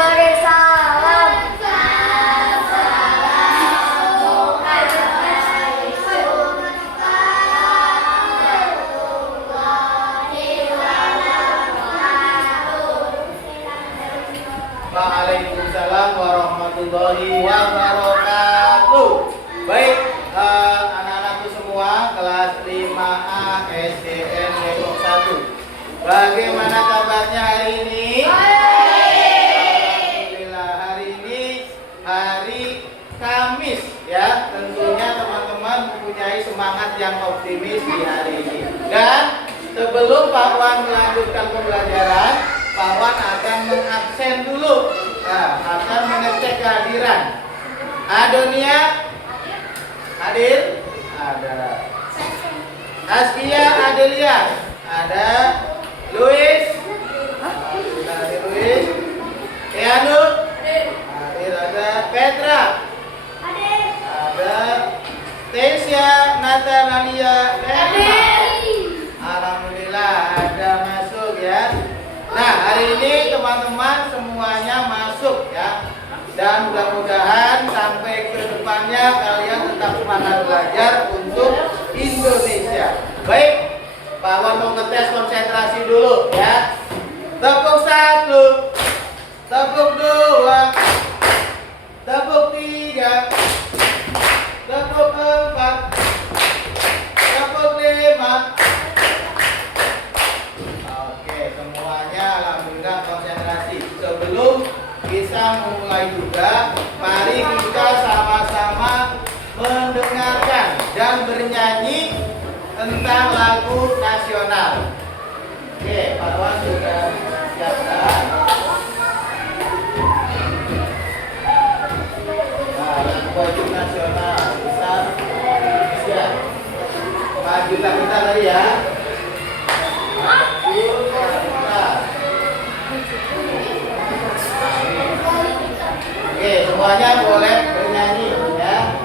Waalaikumsalam. Waalaikumsalam warahmatullahi wabarakatuh. Baik, anak-anakku semua kelas 5A SDN Depok 1. Bagaimana kabarnya hari ini? Alhamdulillah, hari ini hari Kamis ya. Tentunya teman-teman mempunyai semangat yang optimis di hari ini. Dan sebelum Pak Wan melanjutkan pembelajaran, Pak Wan akan mengabsen dulu. Nah, akan mengecek kehadiran. Adonia hadir? Ada. Askia Adelia ada. Luis hadir. Luis Keanu hadir. Ada. Petra ada. Tesia Natanalia alhamdulillah ada masuk ya. Nah, hari ini teman-teman semuanya masuk ya. Dan mudah-mudahan sampai ke depannya kalian tetap semangat belajar untuk Indonesia. Baik, Pak Wan mau ngetes konsentrasi dulu ya. Tepuk 1, tepuk 2, tepuk 3, tepuk 4, tepuk 5. Alhamdulillah konsentrasi. Sebelum kita memulai juga, mari kita sama-sama mendengarkan dan bernyanyi tentang lagu nasional. Oke, Pak Wan sudah siapkan. Nah, lagu wajib nasional bisa siap. Majulah kita tadi ya. Oke, semuanya boleh bernyanyi ya.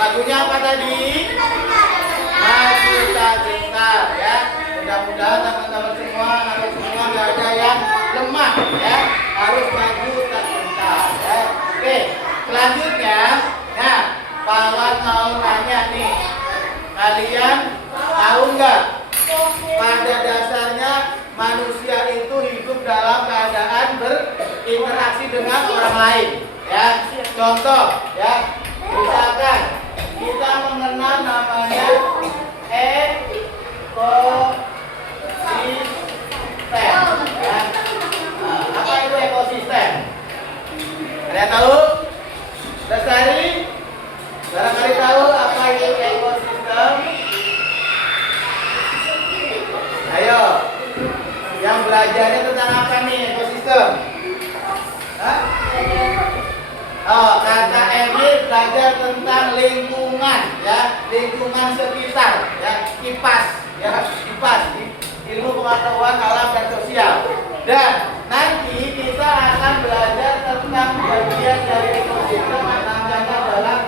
Lagunya apa tadi? Maju tak gentar ya. Mudah-mudahan teman-teman semua, anak semua nggak ada yang lemah ya. Harus maju tak gentar ya. Oke, selanjutnya, nah, Pak Wan mau nanya nih. Kalian interaksi dengan orang lain. Ya, contoh ya, misalkan kita mengenal namanya ekosistem. Ya. Nah, apa itu ekosistem? Ada yang tahu? Lestari? Barangkali tahu apa itu ekosistem? Ayo, yang belajarnya tentang apa nih ekosistem? Hah? Oh, kata Emil belajar tentang lingkungan, ya, lingkungan sekitar, ya, kipas, ilmu pengetahuan alam dan sosial. Dan nanti kita akan belajar tentang bagian dari ekosistem yang namanya adalah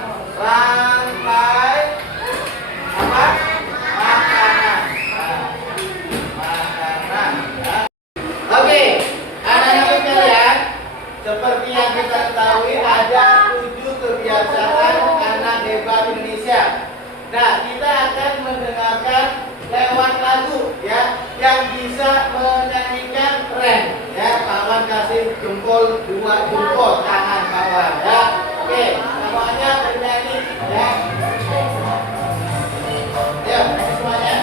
rantai apa? Makanan. Makanan. Ya. Oke, anak-anak sekalian, seperti yang kita ketahui ada 7 kebiasaan anak hebat Indonesia. Nah, kita akan mendengarkan lewat lagu ya yang bisa menyanyikan keren ya. Kawan kasih jempol 2 jempol tangan kawan ya. Oke, semuanya bernyanyi ya. Ya, semuanya.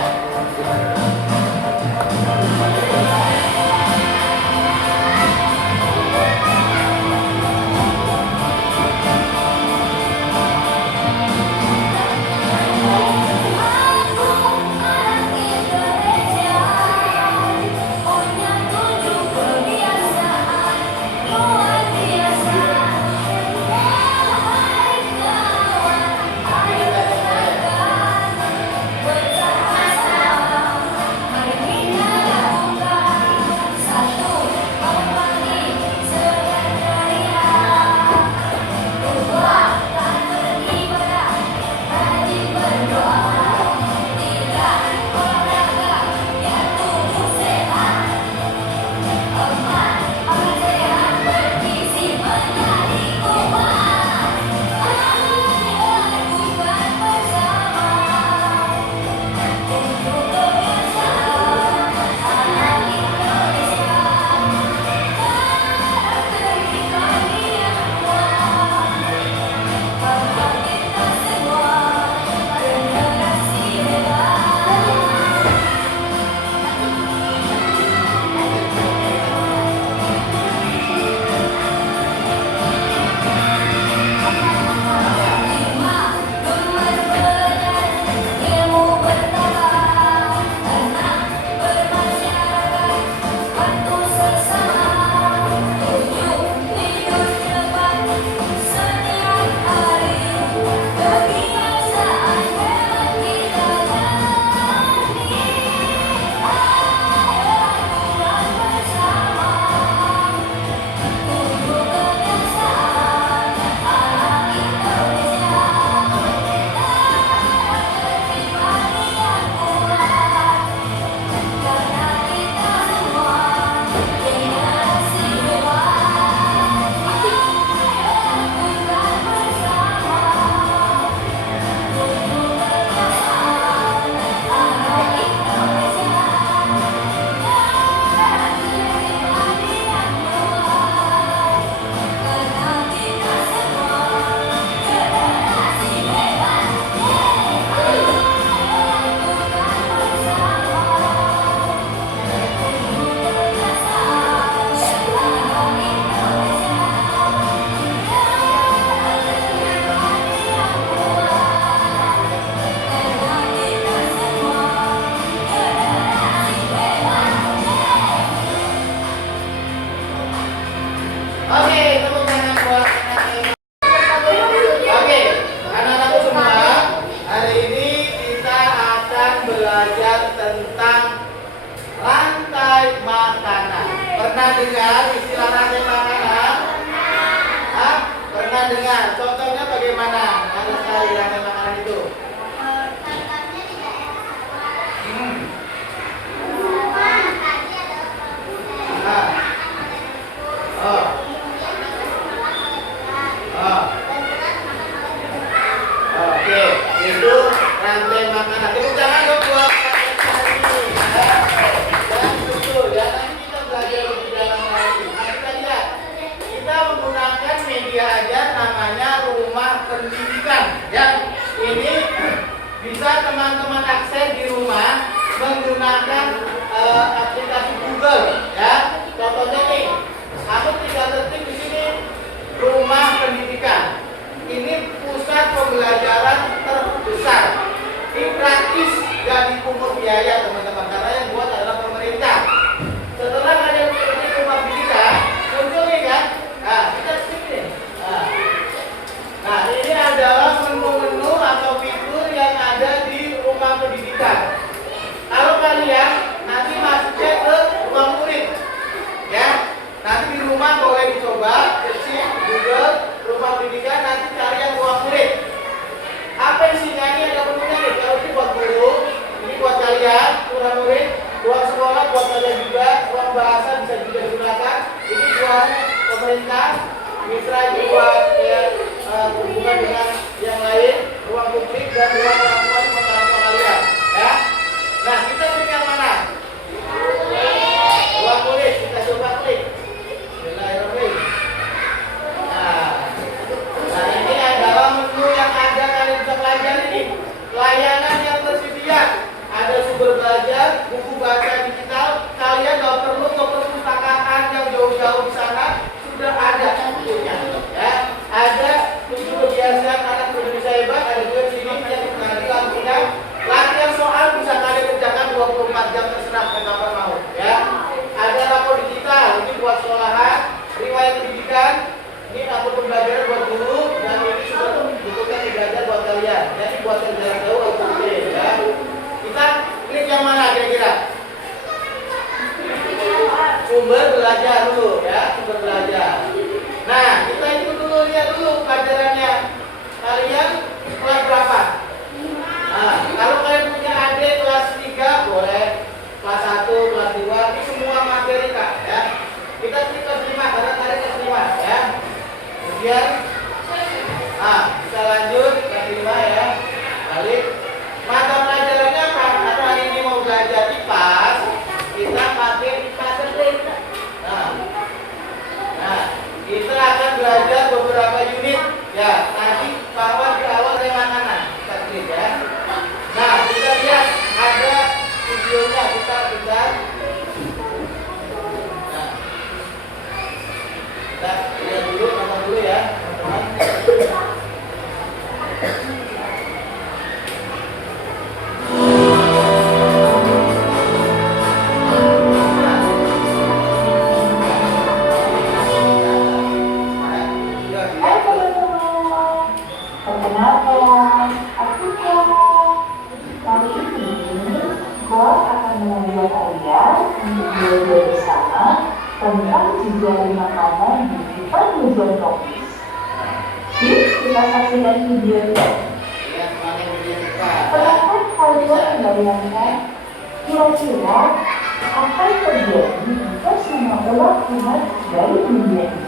Pernah dengar istilah rantai makanan? Hah? Pernah dengar? Contohnya bagaimana? Ada sekali rantai makanan itu. Oke, itu rantai makanan. Tepuk tangan dong buat yang betul. Ya, nanti kita belajar lebih dalam lagi. Mari kita lihat. mengakses di rumah menggunakan aplikasi Google, ya. Contohnya nih, aku tinggal ketik di sini rumah pendidikan. Ini pusat pembelajaran terbesar. Ini gratis, gak dipungut biaya teman-teman, karena yang buat adalah pemerintah. Setelah kalian ketik rumah pendidikan, muncul nih kan? Nah, kita klik nih. Nah, ini adalah menu-menu atau fitur yang ada di rumah pendidikan. Kalau kalian nanti masuknya ke ruang murid, ya, nanti di rumah boleh dicoba ketik Google rumah pendidikan, nanti cari yang ruang murid. Apa isinya? Ini ada menunya nih. Kalau ini buat guru, ini buat kalian, ruang murid, ruang sekolah buat kalian juga, ruang bahasa bisa juga digunakan. Ini buat pemerintah, mitra buat ya, hubungan dengan yang lain, ruang publik dan ruang orang tua buat orang tua kalian, ya. Nah, kita klik yang mana? Ruang murid, kita coba klik. Bismillahirrahmanirrahim. Nah, ini adalah menu yang ada kalian bisa pelajari nih. Layanan yang tersedia. Ada sumber belajar, buku baca digital. Kalian nggak perlu ke perpustakaan yang jauh-jauh di sana, sudah ada bukunya. Ya, ada buku kebiasaan anak Indonesia hebat. Ada juga di sini yang nanti lampunya. Latihan soal bisa kalian kerjakan 24 jam terserah kapan mau. Ya, ada rapor digital. Ini buat sekolahan, riwayat pendidikan. Ini rapor pembelajaran buat guru dan ini sudah bukunya belajar buat kalian. Jadi buat yang jarak jauh atau ya. Kita klik yang mana kira-kira? Sumber belajar dulu, ya, sumber belajar. Nah, kita itu dulu lihat dulu pelajarannya. Kalian kelas berapa? Nah, kalau kalian punya adik kelas 3 boleh, kelas 1, kelas 2, ini semua materi Kak, ya. Kita klik kelas 5 karena tadi kelas 5, ya. Kemudian kita lanjut kelas 5, ya. Balik. Mata pelajarannya apa? Karena hari ini mau belajar IPAS, kita pakai IPAS. Nah, kita akan belajar beberapa unit, ya. Nanti bahwa di awal ada makanan, kita klik, ya. Nah, kita lihat ada videonya, kita lihat. Nah, kita lihat dulu, nonton dulu ya, teman-teman. Perkenalkan, aku Kak. Kali ini, Kak akan mengajak kalian untuk belajar bersama tentang jejaring makanan di depan meja topis. Yuk, kita saksikan videonya. Pernahkah kalian membayangkan kira-kira apa yang terjadi jika semua ulat kuat dari dunia ini?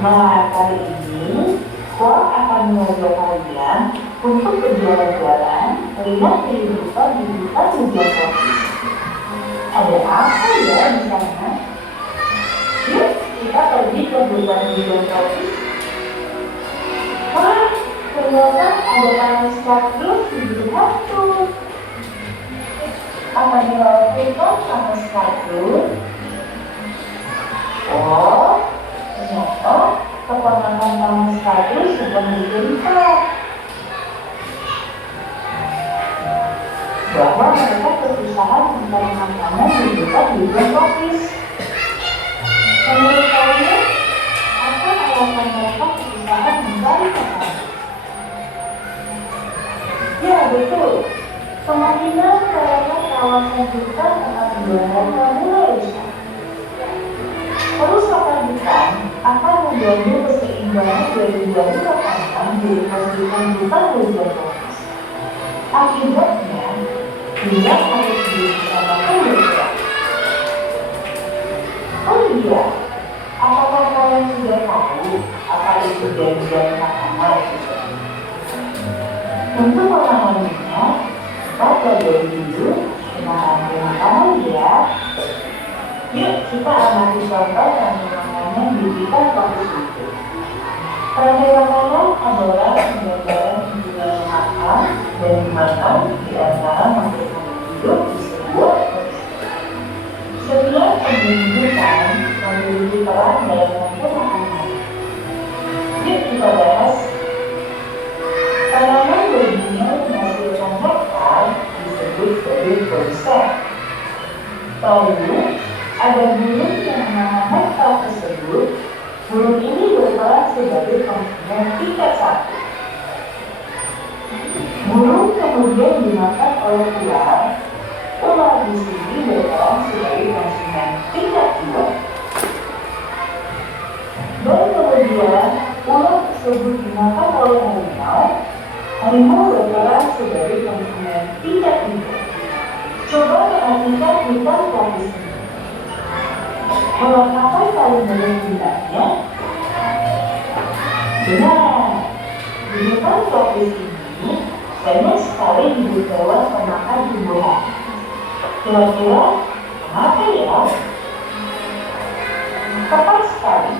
Nah, kali ini, Kak akan mengajak kalian untuk berjalan-jalan melihat kehidupan di depan meja topis. Ada apa ya di sana? Yuk, kita pergi ke depan meja topis. Wah, ternyata ada tangan kardus di hantu. Apa dilakukan sama kardus? Oh, ternyata keponakan tangan kardus sedang diberitakan bahwa mereka kesusahan mencari makanan di dekat meja topis. Menurut kalian, apa alasan mereka kesusahan mencari makanan? Ya, betul. Kemungkinan karena kawasan hutan akan dibiarkan mulai rusak. Kerusakan hutan akan mengganggu keseimbangan dari dua makanan di ekosistem hutan meja topis. Akibatnya, dia harus disamakan bersama. Oh iya, apakah kalian sudah tahu apa itu janjian makanan? Untuk memahaminya, kita belajar dulu memahami makanan ya. Yuk kita amati contoh dan makanan di depan topis itu. Rantai makanan adalah pembelajaran hubungan makanan makan dan dimakan di antara makhluk hidup di sebuah ekosistem. Setiap pembentukan memiliki peran dalam pemakaman. Yuk kita bahas. Tanaman berbunga menghasilkan nektar disebut sebagai pollen. Lalu, ada burung yang memakan nektar tersebut. Burung ini berperan sebagai konsumen tingkat 1. Burung kemudian dimakan oleh ular. Ular di sini berperan sebagai konsumen tingkat 2. Dan kemudian ular tersebut dimakan oleh harimau. Harimau berperan sebagai konsumen tingkat 3. Coba perhatikan hutan tropis ini. Hewan apa yang paling banyak bintangnya? Benar, di hutan tropis ini banyak sekali hidup hewan pemakan tumbuhan. Kira-kira apa ya? Tepat sekali,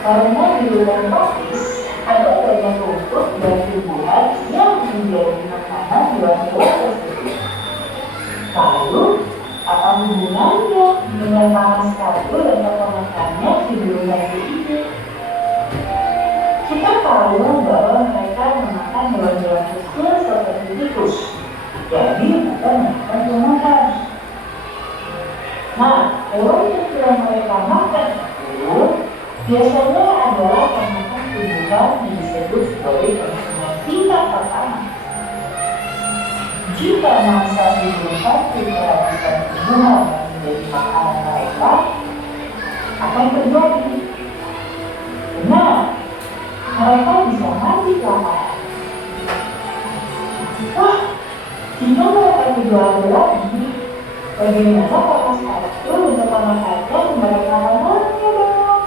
karena di hutan tropis ada banyak rumput dan tumbuhan yang menjadi makanan hewan-hewan tersebut. Lalu, apa hubungannya dengan panas kartu dan keponakannya di burung hantu ini? Kita tahu bahwa mereka memakan hewan-hewan kecil seperti tikus, jadi mereka memakan pemakan. Nah, hewan kecil yang mereka makan itu biasanya adalah pemakan tumbuhan yang disebut sebagai konsumen tingkat pertama. Jika mangsa tumbuhan menghabiskan tumbuhan yang menjadi makanan mereka, akan terjadi. Benar, mereka bisa mati kelaparan. Wah, jika mereka tidak ada lagi, bagaimana panas kartu untuk memakannya mereka makannya dong?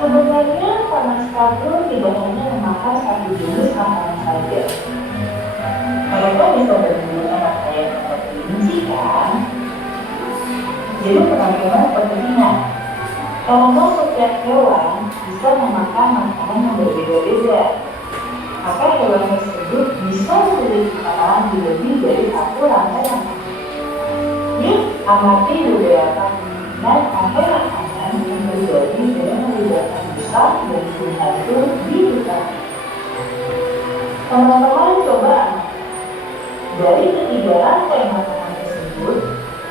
Sebenarnya panas kartu tidak hanya memakan satu jenis makanan saja. Mereka bisa berburu anak ayam seperti ini kan? Jadi teman-teman pentingnya, karena setiap hewan bisa memakan makanan yang berbeda-beda, maka hewan tersebut bisa memiliki makanan lebih dari satu rantai makanan. Yuk, amati beberapa kemungkinan rantai makanan yang terjadi dengan melibatkan besar dan hantu di hutan. Teman-teman coba dari ketiga rantai makanan tersebut,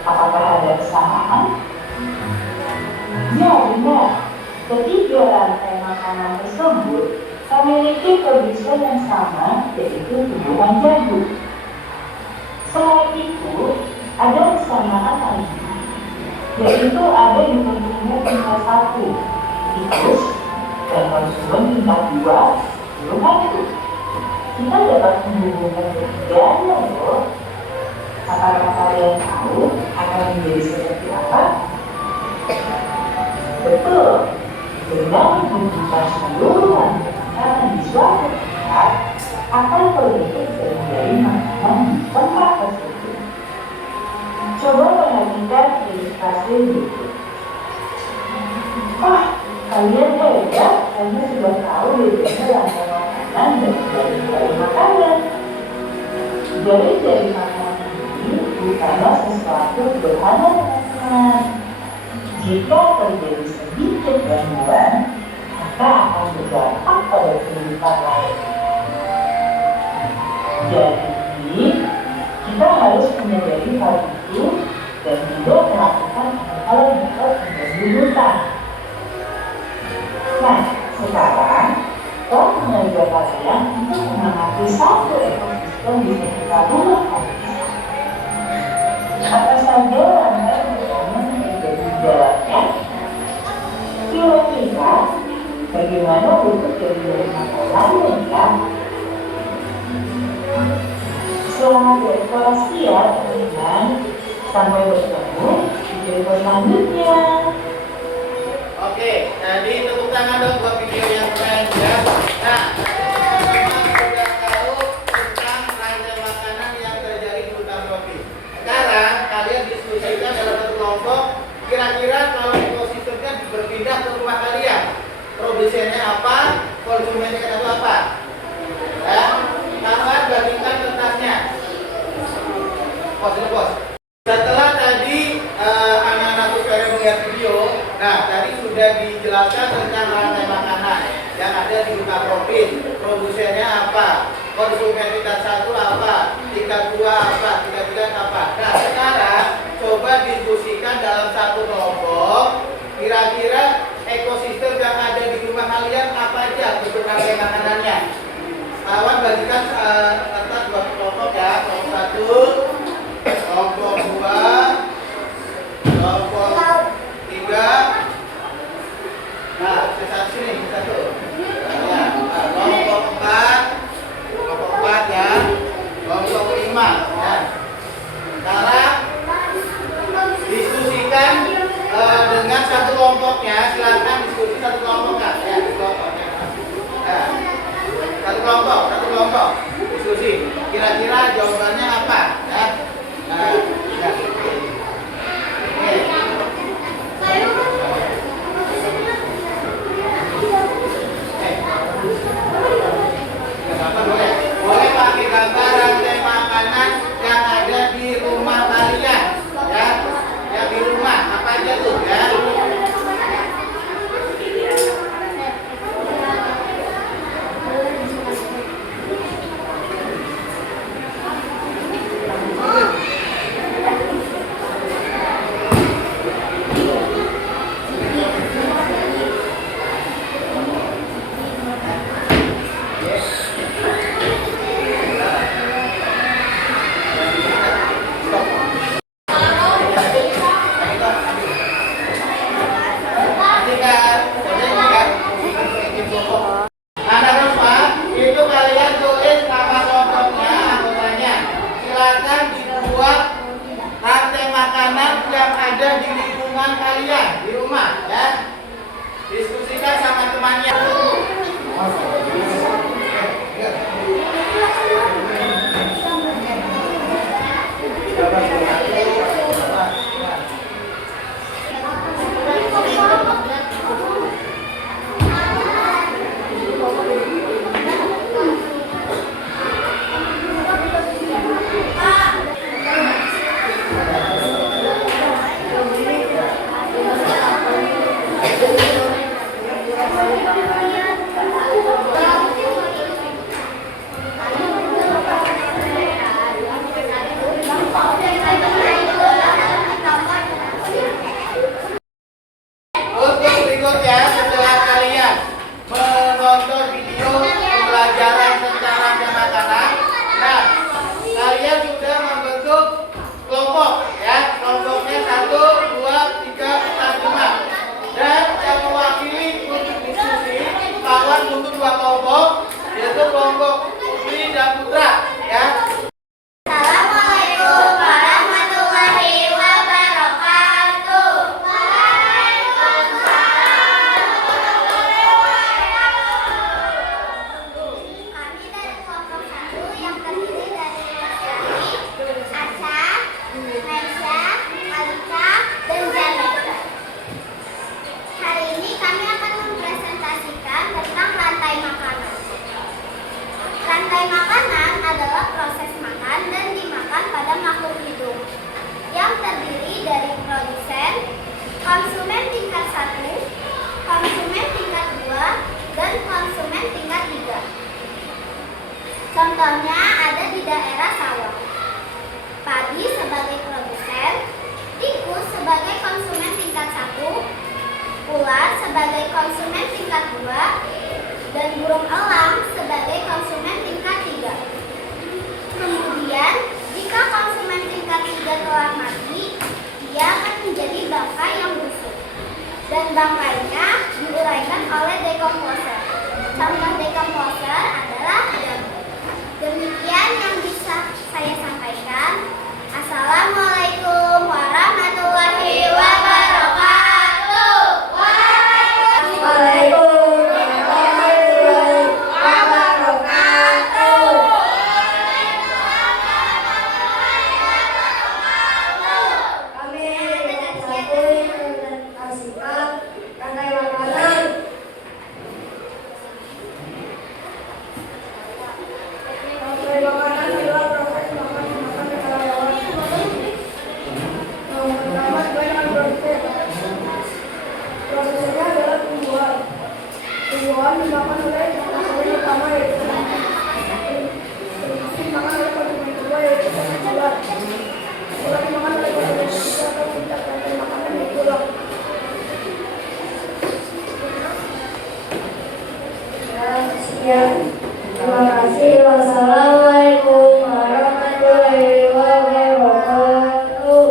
apakah ada kesamaan? Ya, benar. Ketiga rantai makanan tersebut memiliki kebiasaan yang sama, yaitu tumbuhan jambu. Selain itu, ada kesamaan lain, yaitu ada di konsumen tingkat 1, tikus, dan konsumen tingkat 2, burung hantu. Kita dapat menghubungkan ketiganya loh. Apakah kalian tahu akan menjadi seperti apa? Betul, dengan menghubungkan seluruh makanan di suatu tempat akan terbentuk menjadi makanan di tempat tersebut. Coba perhatikan ilustrasi berikut. Wah, kalian hebat karena sudah tahu bedanya rantai makanan dan dari makanan. Dari makanan ini bukanlah sesuatu sederhana teman-teman. Jika terjadi sedikit gangguan, maka akan berdampak pada kehidupan lain. Jadi, kita harus menyadari hal itu dan tidak melakukan hal yang dapat mengganggu hutan. Nah, sekarang saya mengajak kalian untuk mengamati satu ekosistem di sekitar rumah kalian. Apa saja rantai makanan yang terjadi di dalamnya? Kira-kira bagaimana bentuk dari makanannya ya? Selamat bereksplorasi ya teman-teman. Sampai bertemu di video selanjutnya. Oke, jadi tepuk tangan dong buat video yang keren ya. Nah, teman-teman sudah tahu tentang rantai makanan yang terjadi di hutan tropis. Sekarang kalian diskusikan dalam satu kelompok. Kira-kira kalau ekosistemnya berpindah ke rumah kalian, produsennya apa, konsumennya itu apa? Ya? Kawan bagikan kertasnya. Pos, ini pos. Setelah tadi anak-anak supaya melihat video, nah tadi sudah dijelaskan tentang rantai makanan yang ada di 5 profil. Produsennya apa? Konsumen tingkat 1 apa? Tingkat 2 apa? Tingkat 3 apa? Nah sekarang coba diskusikan dalam satu kelompok. Kira-kira ekosistem yang ada di rumah kalian apa aja bentuk rantai makanannya? Kawan bagikan kertas buat kelompok ya. Kelompok 1, kelompok 2, kelompok 3. Nah, sini satu. Nah, kelompok 4 ya. Kelompok 5 ya. Sekarang diskusikan dengan satu kelompoknya. Silakan diskusi satu kelompoknya ya, kelompoknya. Nah, satu kelompok diskusi. Kira-kira jawabannya apa ya? Nah, ya. Boleh pakai gambar rantai makanan yang ada di rumah kalian ya. Yang di rumah apa aja tuh ya? Contohnya ada di daerah sawah. Padi sebagai produsen, tikus sebagai konsumen tingkat 1, ular sebagai konsumen tingkat 2, dan burung elang sebagai konsumen tingkat 3. Kemudian, jika konsumen tingkat 3 telah mati, dia akan menjadi bangkai yang busuk. Dan bangkainya diuraikan oleh dekomposer. Contoh dekomposer adalah jamur. Demikian yang bisa saya sampaikan. Assalamualaikum warahmatullahi wabarakatuh. Waalaikumsalam warahmatullahi wabarakatuh. Kami presentasikan rantai makanan. buah dimakan oleh konsumen utama yaitu penonton. Dimakan oleh konsumen kedua yaitu penjual. Buah dimakan oleh konsumen ketiga atau puncak rantai makanan yaitu log. Sekian. Terima kasih. Wassalamualaikum warahmatullahi wabarakatuh.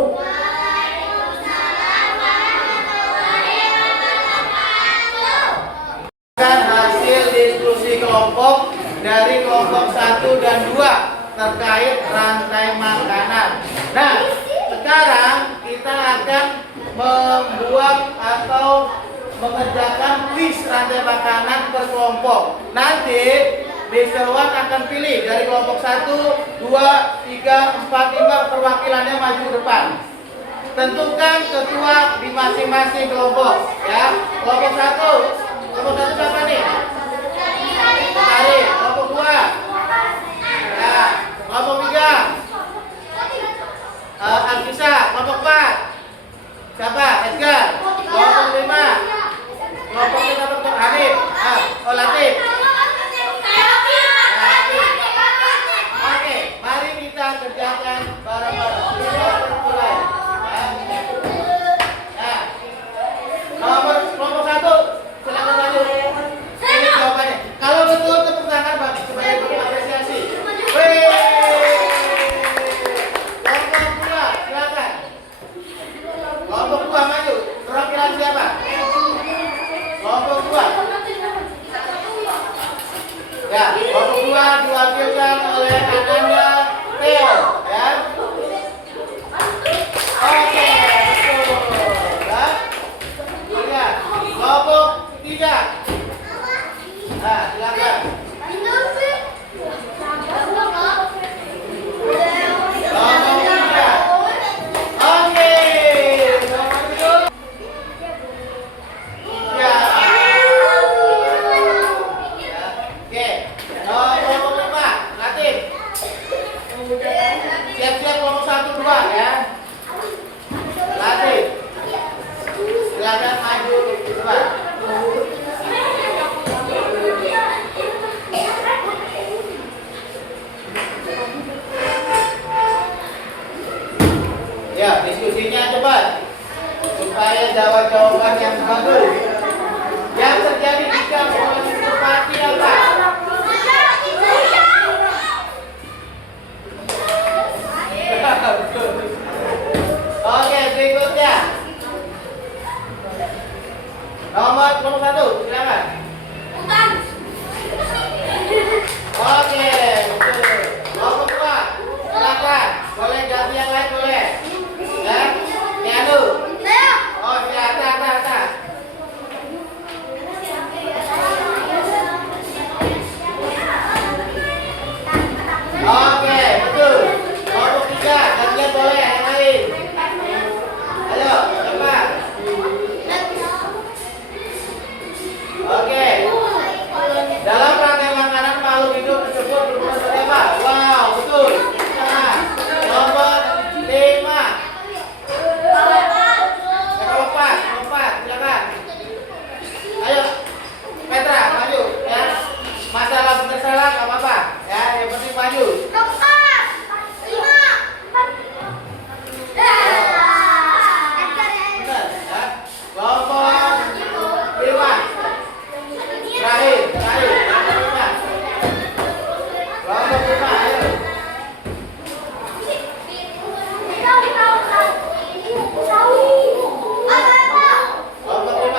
Hasil diskusi kelompok dari kelompok 1 dan 2 terkait rantai makanan. Nah, sekarang kita akan membuat atau mengerjakan kuis rantai makanan per kelompok. Nanti Desawan akan pilih dari kelompok 1, 2, 3, 4, 5 perwakilannya maju ke depan. Tentukan ketua di masing-masing kelompok, ya. Kelompok 1 siapa nih? Ari. Kelompok 2. Ya. Kelompok 3. Alkisa. Kelompok 4. Siapa? Edgar. Kelompok 5. Kelompok 5 Dr. Hanif. Latif. Oke, mari kita kerjakan bareng-bareng. Mulai. Kelompok 1, silakan maju. Ini jawabannya. Kalau betul tepuk tangan Bang sebagai bentuk apresiasi. Wih. Kelompok 2, silakan. Kelompok 2 maju. Perwakilan siapa? Kelompok 2. Ya, kelompok 2 diwakilkan oleh Ananda Theo, ya. Oke, betul. Ya. Kelompok 3. Nah, silakan. Kelompok 3. Oke. Ya. Oke. Kelompok 5, Latif. Siap-siap kelompok 1, 2 ya. Latif. Silakan maju ke depan. Ya, diskusinya cepat supaya jawab jawaban yang bagus. Yang terjadi jika formasi seperti apa? Oke, berikutnya. Nomor 1, silakan. Oke, betul. Nomor 2, silakan. Boleh ganti yang lain boleh. Ya, Tianu. Oh, ya, tak. Oke, betul. Nomor 3, gantian boleh yang lain. Ayo, cepat. Oke. Dalam rantai makanan makhluk hidup tersebut berguna sebagai apa? Wow, betul. Nah, nomor 5. Nomor 4, silakan. Ayo, Petra, maju ya. Masalah benar salah nggak apa-apa ya. Yang penting maju. Benar ya. Kelompok 5. Terakhir. Kelompok 5. Kelompok 5, ayo. Kelompok 5.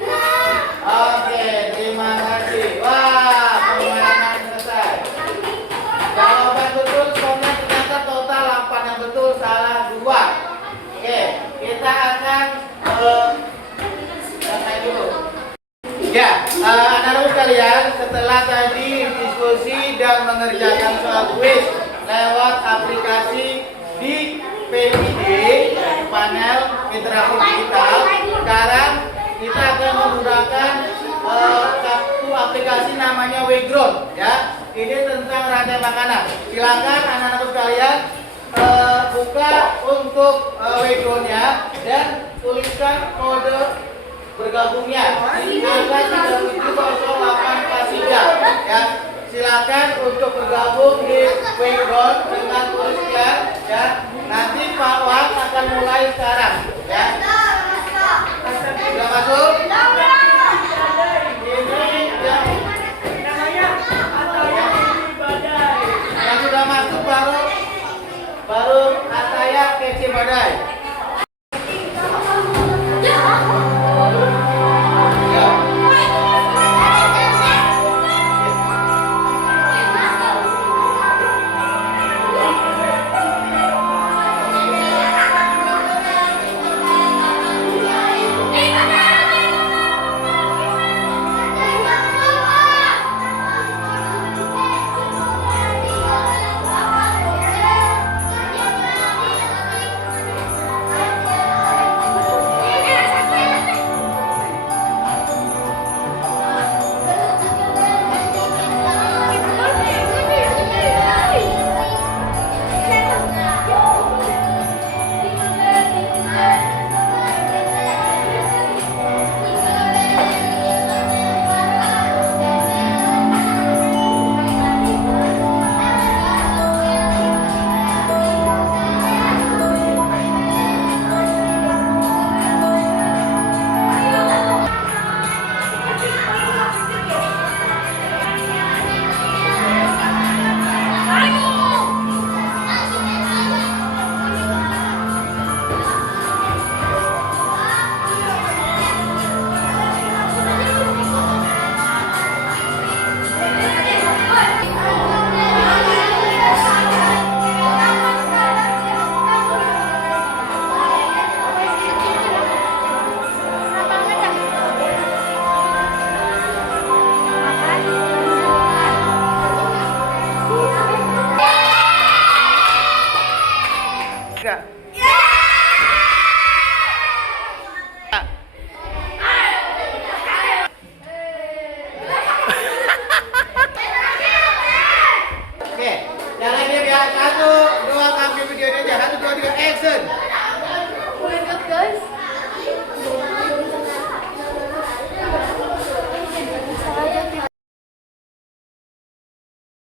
Ya. Oke, terima kasih. Wah, permainan selesai. Jawaban betul skornya ternyata total 8 yang betul, salah 2. Oke, kita akan selesai dulu. Ya, anak-anak sekalian, setelah tadi diskusi dan mengerjakan soal kuis lewat aplikasi di PID, panel interaksi digital, sekarang kita akan menggunakan satu aplikasi namanya Wayground, ya. Ini tentang rantai makanan. Silakan anak-anak sekalian buka untuk Wayground-nya dan tuliskan kode bergabungnya di angka 3708 kelas 3 ya. Silakan untuk bergabung di Wayground dengan tulisnya ya. Nanti Pak Wan akan mulai sekarang ya. Sudah masuk? Ini yang sudah masuk baru Ataya Kece Badai. Oke, jangan diam ya. 1, 2, ambil video ini aja. 1, 2, 3, action.